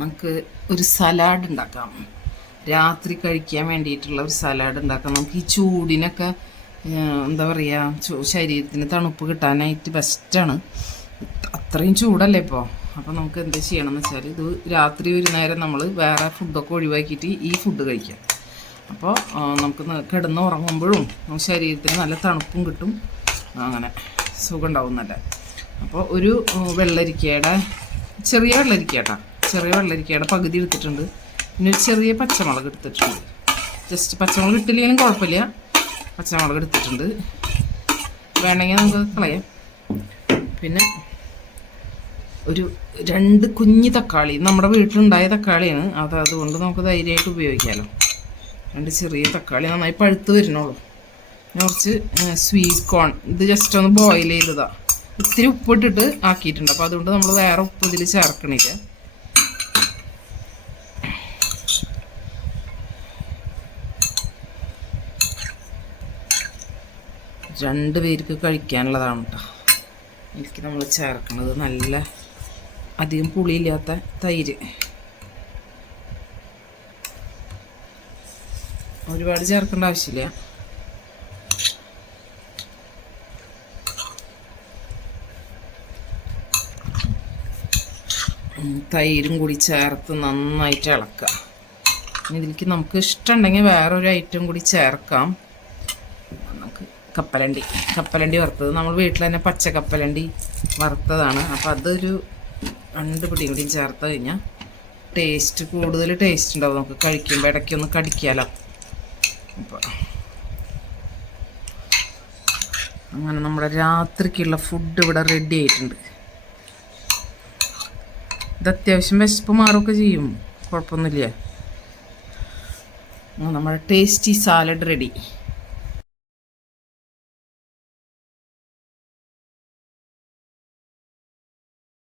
നമുക്ക് ഒരു സലാഡ് ഉണ്ടാക്കാം. രാത്രി കഴിക്കാൻ വേണ്ടിയിട്ടുള്ള ഒരു സലാഡ് ഉണ്ടാക്കാം. നമുക്ക് ഈ ചൂടിനൊക്കെ എന്താ പറയുക ശരീരത്തിന് തണുപ്പ് കിട്ടാനായിട്ട് ബെസ്റ്റാണ് അത്രയും ചൂടല്ലേ ഇപ്പോൾ അപ്പോൾ നമുക്ക് എന്താ ചെയ്യണം എന്ന് വെച്ചാൽ ഇത് രാത്രി ഒരു നേരം നമ്മൾ വേറെ ഫുഡൊക്കെ ഒഴിവാക്കിയിട്ട് ഈ ഫുഡ് കഴിക്കാം. അപ്പോൾ നമുക്ക് കിടന്ന് ഉറങ്ങുമ്പോഴും ശരീരത്തിന് നല്ല തണുപ്പും കിട്ടും. അങ്ങനെ സുഖം ഉണ്ടാവും അപ്പോൾ ഒരു വെള്ളരിക്കയുടെ ചെറിയ വെള്ളരിക്ക കേട്ടോ ചെറിയ വെള്ളരിക്കയുടെ പകുതി എടുത്തിട്ടുണ്ട്. പിന്നെ ഒരു ചെറിയ പച്ചമുളക് എടുത്തിട്ടുണ്ട്. ജസ്റ്റ് പച്ചമുളക് ഇട്ടില്ലെങ്കിലും കുഴപ്പമില്ല. പച്ചമുളക് എടുത്തിട്ടുണ്ട്. വേണമെങ്കിൽ നമുക്ക് കളയാം. പിന്നെ ഒരു രണ്ട് കുഞ്ഞു തക്കാളി. നമ്മുടെ വീട്ടിലുണ്ടായ തക്കാളിയാണ്. അത് അതുകൊണ്ട് നമുക്ക് ധൈര്യമായിട്ട് ഉപയോഗിക്കാമല്ലോ രണ്ട് ചെറിയ തക്കാളി നന്നായി പഴുത്ത് വരുന്നുള്ളൂ. കുറച്ച് സ്വീറ്റ് കോൺ ഇത് ജസ്റ്റ് ഒന്ന് ബോയിൽ ചെയ്തതാണ് ഇത്തിരി ഉപ്പിട്ടിട്ട് ആക്കിയിട്ടുണ്ട്. അപ്പോൾ അതുകൊണ്ട് നമ്മൾ വേറെ ഉപ്പ് ഇതിൽ ചേർക്കണില്ല. രണ്ട് പേർക്ക് കഴിക്കാനുള്ളതാണ് കേട്ടോ എനിക്ക് നമ്മൾ ചേർക്കുന്നത് നല്ല അധികം പുളിയില്ലാത്ത തൈര്. ഒരുപാട് ചേർക്കേണ്ട ആവശ്യമില്ല. തൈരും കൂടി ചേർത്ത് നന്നായിട്ട് ഇളക്കുക. ഇതിലേക്ക് നമുക്ക് ഇഷ്ടമുണ്ടെങ്കിൽ വേറൊരു ഐറ്റം കൂടി ചേർക്കാം. കപ്പലണ്ടി. കപ്പലണ്ടി വറുത്തത്. നമ്മൾ വീട്ടിൽ തന്നെ പച്ച കപ്പലണ്ടി വറുത്തതാണ്. അപ്പോൾ അതൊരു രണ്ട് പിടിയും കൂടിയും ചേർത്ത് കഴിഞ്ഞാൽ ടേസ്റ്റ് കൂടുതൽ ടേസ്റ്റ് ഉണ്ടാവും നമുക്ക്. കഴിക്കുമ്പോൾ ഇടയ്ക്കൊന്ന് കടിക്കാലോ. അപ്പോൾ അങ്ങനെ നമ്മുടെ രാത്രിക്കുള്ള ഫുഡ് ഇവിടെ റെഡി ആയിട്ടുണ്ട്. ഇത് അത്യാവശ്യം വിശപ്പ് മാറുകയൊക്കെ ചെയ്യും. കുഴപ്പമൊന്നുമില്ല. നമ്മുടെ ടേസ്റ്റി സാലഡ് റെഡി